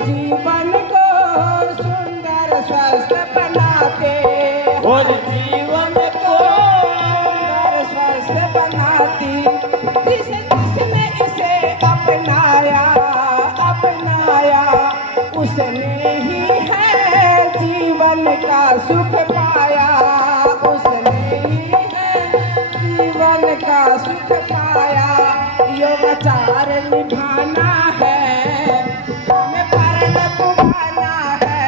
जीवन को सुंदर स्वस्थ बनाते और जीवन को सुंदर स्वस्थ बनाती जिसने इसे अपनाया उसने ही है जीवन का सुख पाया, उसने ही है जीवन का सुख पाया। योगाचार निभाना है, हमें परण पुगाना है।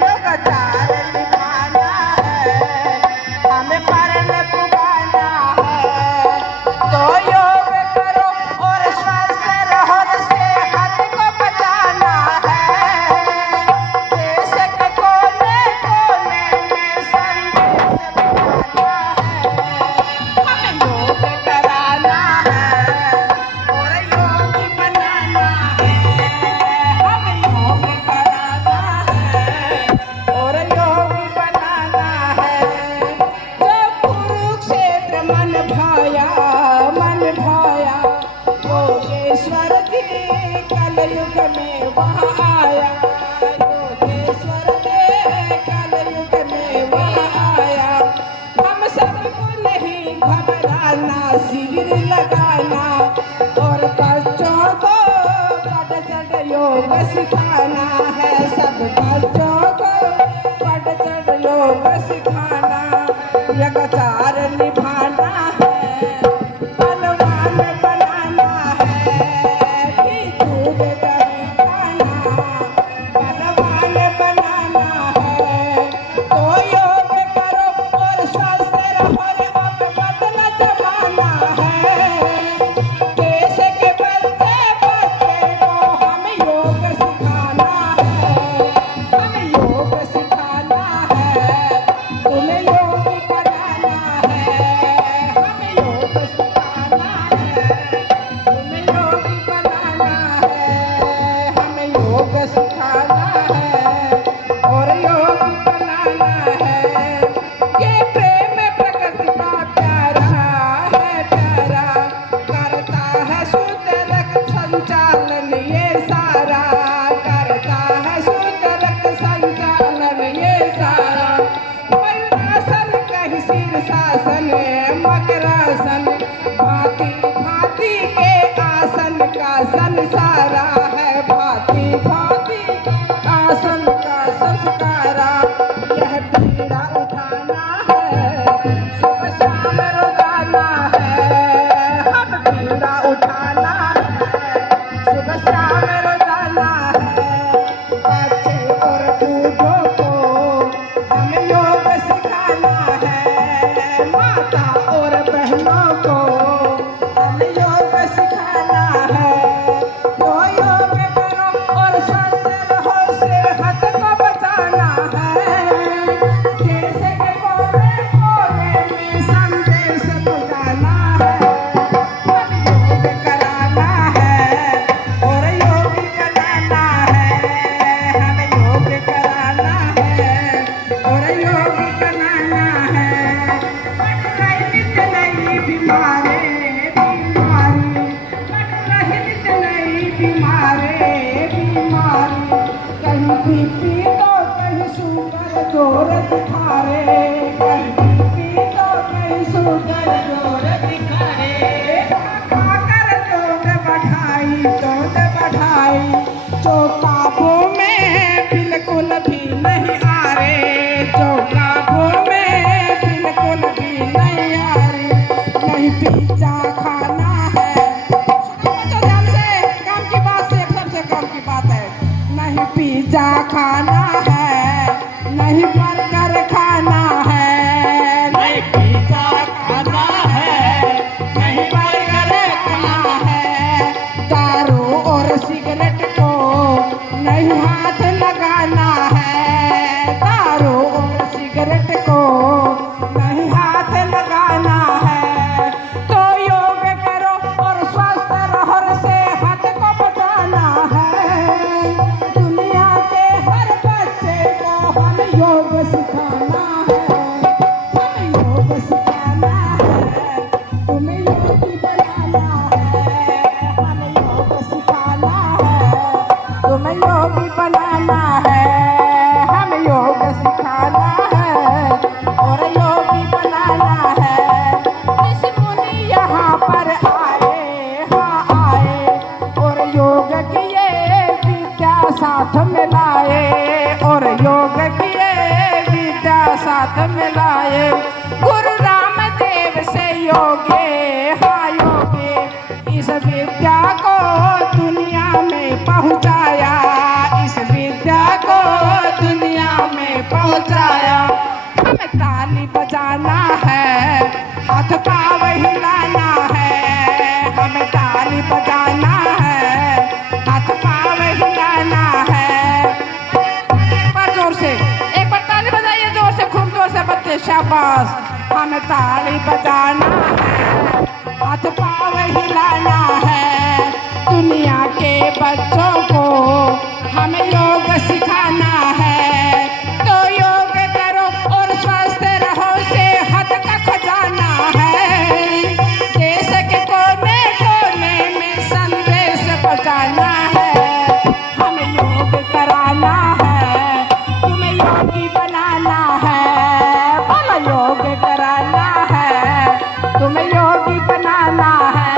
योगाचार निभाना है, हमें परण पुगाना है। तो योग करो और स्वस्थ रहो, सेहत को बचाना है। देश के कोने कोने में संदेश फैलाना है। हमें योग कराना है और योगी बनाना है। हमें योग कराना है और योगी बनाना है। जो कुरुक्षेत्र मन भाया योगेश्वर जी कलयुग में वहाँ आया। योगेश्वर जी कलयुग में वहाँ आया। हम सबको नहीं घबराना, शिविर लगाना और बच्चों को बढ़ चढ़ योग सिखाना है। सब बच्चों को बढ़ चढ़ योग सिखाना, योगाचार निभाना है, बलवान बनाना है। घी दूध दही खाना, बलवान बनाना है। तो योग करो और स्वस्थ रहो, अब बदला जमाना है। देश के बच्चे को हमें योग सिखाना है, हमें योग सिखाना है। तुम्हें योग बनाना है, हमें योग सिखाना है। तुम्हें योग बनाना है, हमें योग सिखाना है और योग बनाना है। ये प्रेम प्रकृति का प्यारा है, प्यारा करता है शुद्ध रक्त संचालन ये सारा, करता है शुद्ध रक्त संचालन ये सारा। मयूरासन कहीं शीर्षासन मकरासन, भांति भांति के आसन का संसारा है। भांति भांति आसन का संस्कारा, यह पीड़ा उठाना है, सुबह शाम रोजाना है। हम पीड़ा उठाना है, सुबह शाम रोजाना है। बच्चे और बूढ़ों को हमें योग सिखाना है, माता और बहनों को हमें योग सिखाना है। तो योग करो और स्वस्थ रहो, सेहत को बचाना है। देश के कोने कोने में संदेश पहुंचाना है। हमें योग कराना है और योगी बनाना है। हमें योग कराना है और योगी बनाना है। बढ़ रही नित नई बीमारी, कहीं बीपी तो कहीं शुगर जोर दिखा रे, कहीं बीपी तो कहीं शुगर जोर दिखा रे। खाकर दूध बढ़ाई जो काबू में बिल्कुल भी नहीं आ रे, जो काबू में बिल्कुल भी नहीं आ रे। नहीं पिज्जा खाना है, ध्यान से, काम की बात से एकदम से काम की बात है। नहीं पिज्जा खाना है, नहीं बर्गर खाना है, नहीं पिज्जा खाना है, योगे हाँ योगे इस विद्या को दुनिया में पहुंचाया, इस विद्या को दुनिया में पहुंचाया। हमें ताली बजाना है, हाथ पाँव हिलाना है, हमें ताली बजाना है, हाथ पाँव हिलाना है। एक बार जोर से, एक बार ताली बजाइए जोर से, खूब जोर से बच्चे, शाबाश। हमें ताली बजाना है, हाथ पाँव हिलाना है, दुनिया के बच्चों को हमें योग सिखाना है। तो योग करो और स्वस्थ रहो, सेहत का खजाना है, देश के कोने कोने में संदेश पहुंचाना है। हमें योग कराना है, तुम्हें योगी बनाना है, बोलो योग कराना है, तुम्हें योगी बनाना है।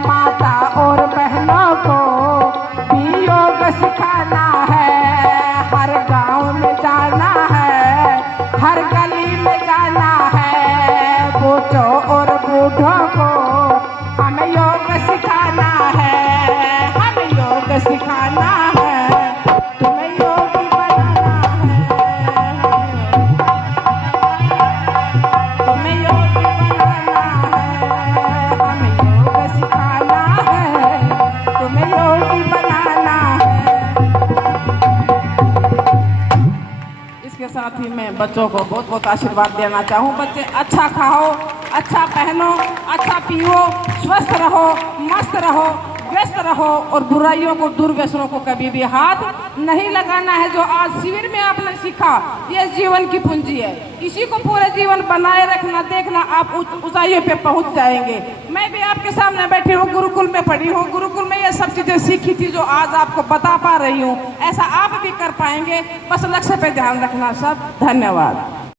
माता और बहनों को भी योग सिखाना है, हर गांव में जाना है, हर गली में जाना है, बच्चों और बूढ़ों को हमें योग सिखाना है, हमें योग सिखाना है, तुम्हें योगी बनाना है, तुम्हें योगी बनाना है, हमें योग सिखाना है, तुम्हें योगी बनाना है। इसके साथ ही मैं बच्चों को बहुत बहुत आशीर्वाद देना चाहूँ। बच्चे अच्छा खाओ, अच्छा पहनो, अच्छा पियो, स्वस्थ रहो, मस्त रहो, व्यस्त रहो और बुराइयों को, दुर्व्यसनों को कभी भी हाथ नहीं लगाना है। जो आज शिविर में आपने सीखा ये जीवन की पूंजी है, इसी को पूरे जीवन बनाए रखना, देखना आप ऊंचाइयों पे पहुंच जाएंगे। मैं भी आपके सामने बैठी हूँ, गुरुकुल में पढ़ी हूँ, गुरुकुल में ये सब चीजें सीखी थी जो आज आपको बता पा रही हूँ। ऐसा आप भी कर पाएंगे, बस लक्ष्य पे ध्यान रखना। सब धन्यवाद।